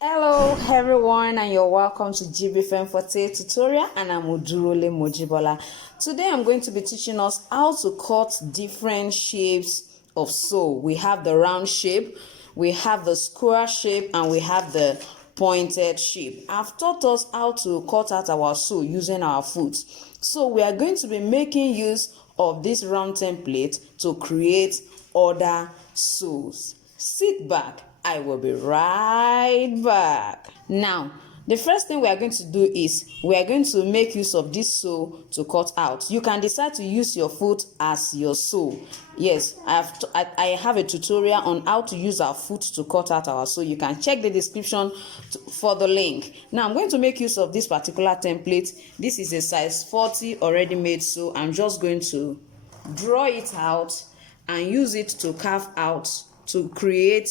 Hello everyone, and you're welcome to GB48 tutorial, and I'm Odurole Mojibola. Today I'm going to be teaching us how to cut different shapes of sew. We have the round shape, we have the square shape, and we have the pointed shape. I've taught us how to cut out our sew using our foot. So we are going to be making use of this round template to create other sews. Sit back, I will be right back. Now, the first thing we are going to do is we are going to make use of this sew to cut out. You can decide to use your foot as your sew. Yes, I have a tutorial on how to use our foot to cut out our sew. You can check the description for the link. Now I'm going to make use of this particular template. This is a size 40 already made, so I'm just going to draw it out and use it to carve out to create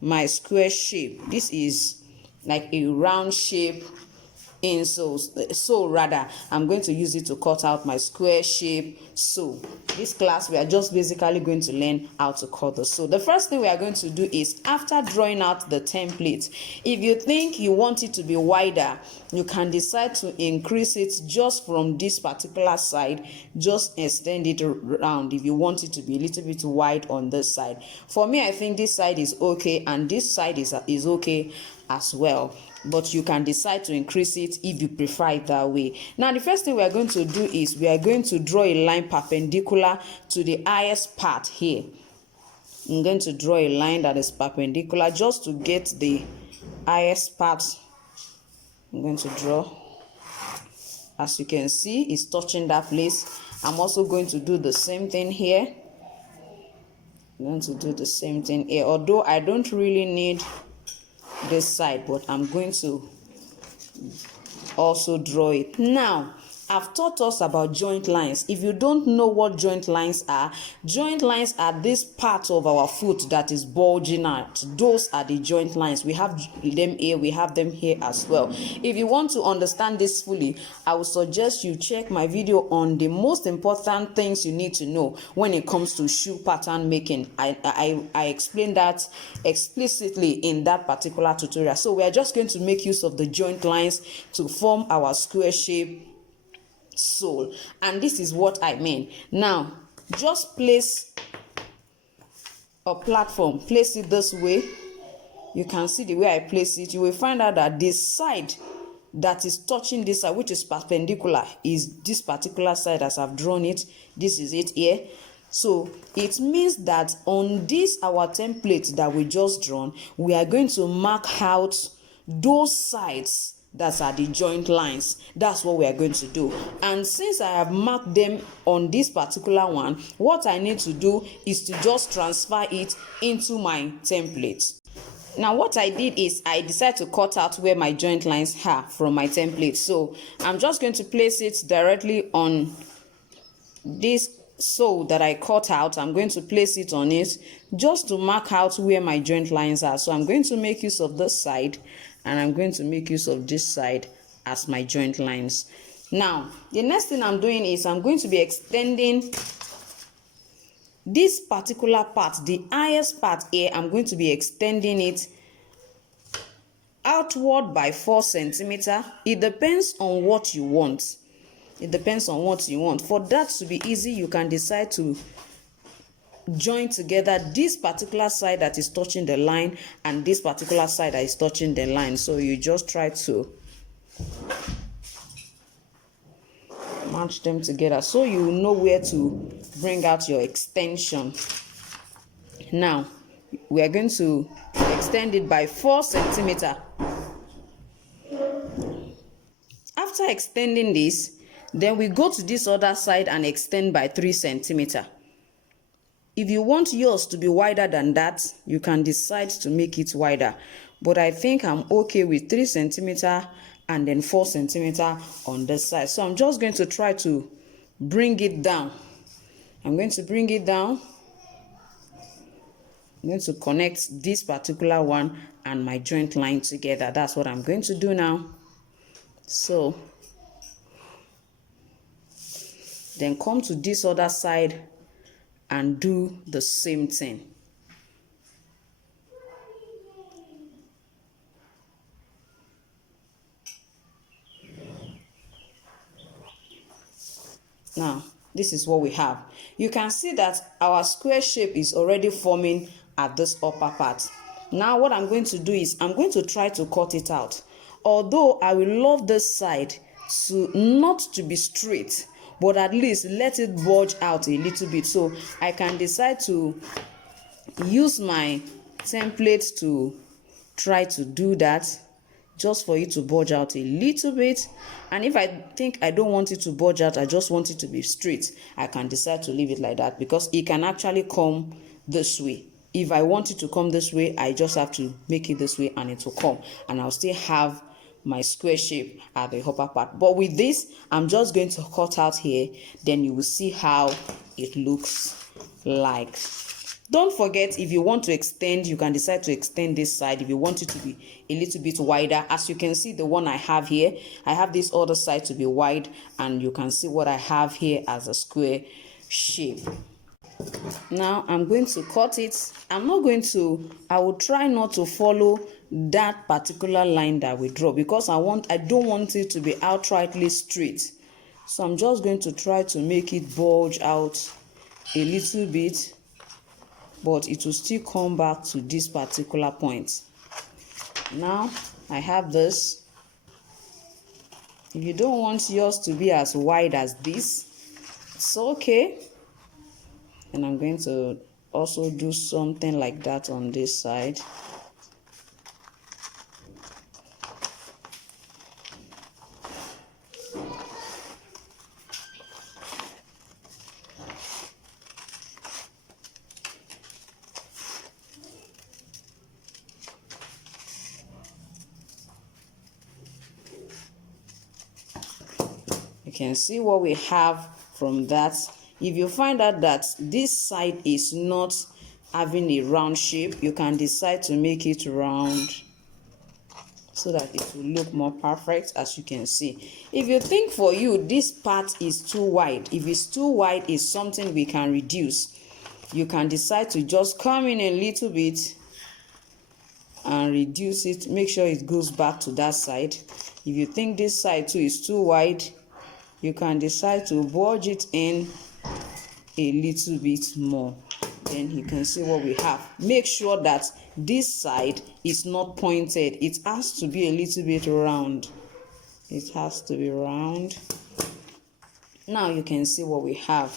my square shape. This is like a round shape in so rather I'm going to use it to cut out my square shape. So this class we are just basically going to learn how to cut the sew. The first thing we are going to do is, after drawing out the template, if you think you want it to be wider, you can decide to increase it just from this particular side. Just extend it around if you want it to be a little bit wide on this side. For me, I think this side is okay and this side is okay as well, but you can decide to increase it if you prefer it that way. Now the first thing we are going to do is we are going to draw a line perpendicular to the highest part here. I'm going to draw a line that is perpendicular just to get the highest part. I'm going to draw. As you can see, it's touching that place. I'm also going to do the same thing here. I'm going to do the same thing here, although I don't really need this side, but I'm going to also draw it. Now I've taught us about joint lines. If you don't know what joint lines are this part of our foot that is bulging out. Those are the joint lines. We have them here, we have them here as well. If you want to understand this fully, I would suggest you check my video on the most important things you need to know when it comes to shoe pattern making. I explained that explicitly in that particular tutorial. So we are just going to make use of the joint lines to form our square shape sole, and this is what I mean. Now just place a platform, place it this way. You can see the way I place it. You will find out that this side that is touching this side, which is perpendicular, is this particular side as I've drawn it. This is it here. So it means that on this our template that we just drawn, we are going to mark out those sides that are the joint lines. That's what we are going to do. And since I have marked them on this particular one, what I need to do is to just transfer it into my template. Now what I did is I decided to cut out where my joint lines are from my template. So I'm just going to place it directly on this sew that I cut out. I'm going to place it on it just to mark out where my joint lines are. So I'm going to make use of this side and I'm going to make use of this side as my joint lines. Now the next thing I'm doing is I'm going to be extending this particular part, the highest part here. I'm going to be extending it outward by 4 centimeters. It depends on what you want. It depends on what you want. For that to be easy, you can decide to join together this particular side that is touching the line and this particular side that is touching the line. So you just try to match them together so you know where to bring out your extension. Now we are going to extend it by 4 centimeters. After extending this, then we go to this other side and extend by 3 centimeters. If you want yours to be wider than that, you can decide to make it wider. But I think I'm okay with 3 centimeters and then 4 centimeters on this side. So I'm just going to try to bring it down. I'm going to bring it down. I'm going to connect this particular one and my joint line together. That's what I'm going to do now. So then come to this other side and do the same thing. Now, this is what we have. You can see that our square shape is already forming at this upper part. Now, what I'm going to do is I'm going to try to cut it out. Although I will love this side to not to be straight, but at least let it bulge out a little bit, so I can decide to use my template to try to do that, just for it to bulge out a little bit. And if I think I don't want it to bulge out, I just want it to be straight, I can decide to leave it like that, because it can actually come this way. If I want it to come this way, I just have to make it this way and it will come, and I'll still have my square shape at the upper part. But with this, I'm just going to cut out here, then you will see how it looks like. Don't forget, if you want to extend, you can decide to extend this side if you want it to be a little bit wider. As you can see, the one I have here, I have this other side to be wide, and you can see what I have here as a square shape. Now I'm going to cut it. I will try not to follow that particular line that we draw, because I don't want it to be outrightly straight. So I'm just going to try to make it bulge out a little bit, but it will still come back to this particular point. Now I have this. If you don't want yours to be as wide as this, it's okay. And I'm going to also do something like that on this side. You can see what we have from that. If you find out that this side is not having a round shape, you can decide to make it round so that it will look more perfect, as you can see. If you think for you this part is too wide, if it's too wide, it's something we can reduce. You can decide to just come in a little bit and reduce it. Make sure it goes back to that side. If you think this side too is too wide, you can decide to bulge it in a little bit more. Then you can see what we have. Make sure that this side is not pointed. It has to be a little bit round. It has to be round. Now you can see what we have.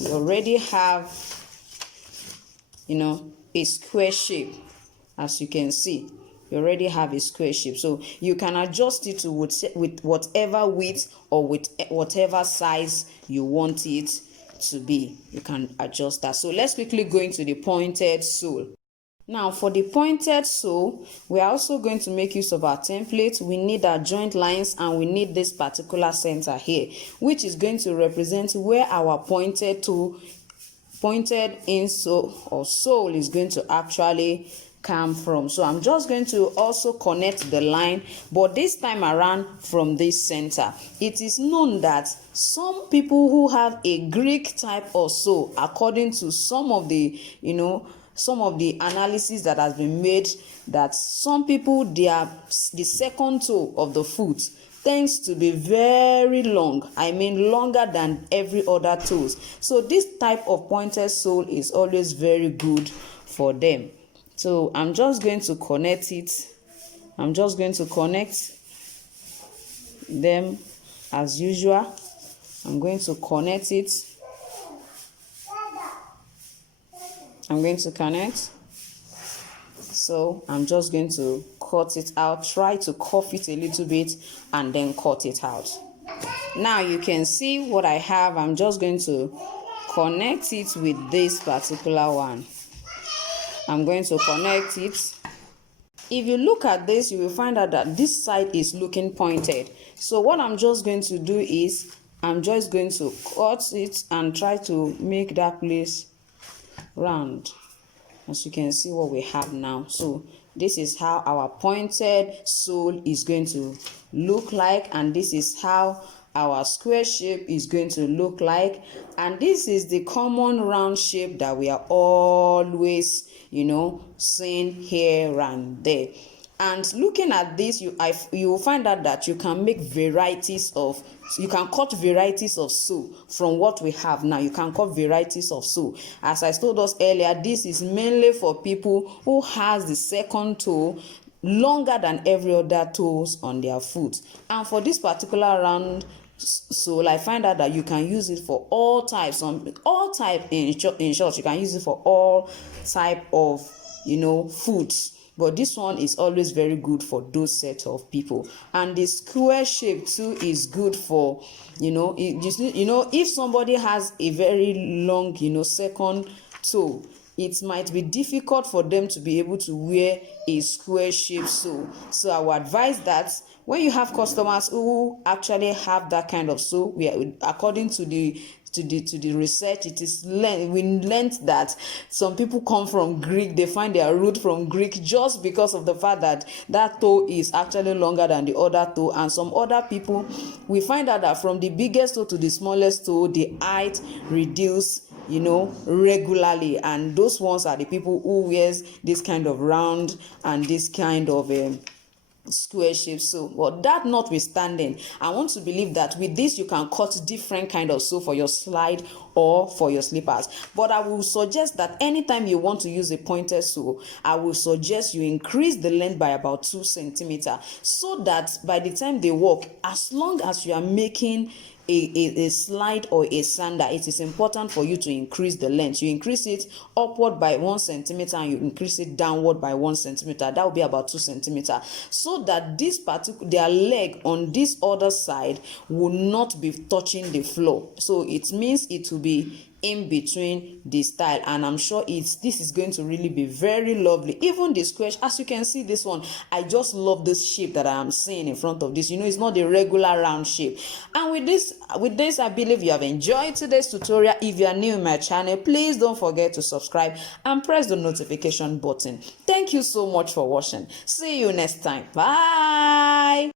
We already have, a square shape. As you can see, you already have a square shape, so you can adjust it to with whatever width or with whatever size you want it to be. You can adjust that. So let's quickly go into the pointed sole. Now for the pointed sole, we are also going to make use of our template. We need our joint lines, and we need this particular center here, which is going to represent where our pointed insole or sole is going to actually come from. So I'm just going to also connect the line, but this time around from this center. It is known that some people who have a Greek type or sole, according to some of the analysis that has been made, that some people, the second toe of the foot tends to be very long. I mean longer than every other toes. So this type of pointed sole is always very good for them. So I'm just going to connect it. I'm just going to connect them as usual. I'm going to connect it. I'm going to connect. So I'm just going to cut it out. Try to cuff it a little bit and then cut it out. Now you can see what I have. I'm just going to connect it with this particular one. I'm going to connect it. If you look at this, you will find out that this side is looking pointed. So what I'm just going to do is I'm just going to cut it and try to make that place round. As you can see what we have now. So this is how our pointed sole is going to look like, and this is how our square shape is going to look like, and this is the common round shape that we are always seeing here and there. And looking at this, you will find out that you can make you can cut varieties of sew from what we have now. You can cut varieties of sew. As I told us earlier, this is mainly for people who has the second toe longer than every other toes on their foot. And for this particular round sole, I find out that you can use it for all types, in short, you can use it for all type of foods. But this one is always very good for those set of people. And the square shape too is good for if somebody has a very long second toe, it might be difficult for them to be able to wear a square shape sole. So I would advise that when you have customers who actually have that kind of sole, according to the research, we learned that some people come from Greek. They find their root from Greek just because of the fact that toe is actually longer than the other toe. And some other people, we find out that from the biggest toe to the smallest toe, the height reduce regularly, and those ones are the people who wears this kind of round and this kind of square shape. So but that notwithstanding, I want to believe that with this you can cut different kind of sole for your slide or for your slippers. But I will suggest that anytime you want to use a pointed sole, I will suggest you increase the length by about 2 centimeters, so that by the time they walk, as long as you are making a slide or a sandal, it is important for you to increase the length. You increase it upward by 1 centimeter and you increase it downward by 1 centimeter. That will be about 2 centimeters, so that their leg on this other side will not be touching the floor. So it means it will be in between the style, and I'm sure this is going to really be very lovely. Even the square, as you can see, this one, I just love this shape that I am seeing in front of this. It's not the regular round shape. And with this I believe you have enjoyed today's tutorial. If you are new in my channel, please don't forget to subscribe and press the notification button. Thank you so much for watching. See you next time. Bye.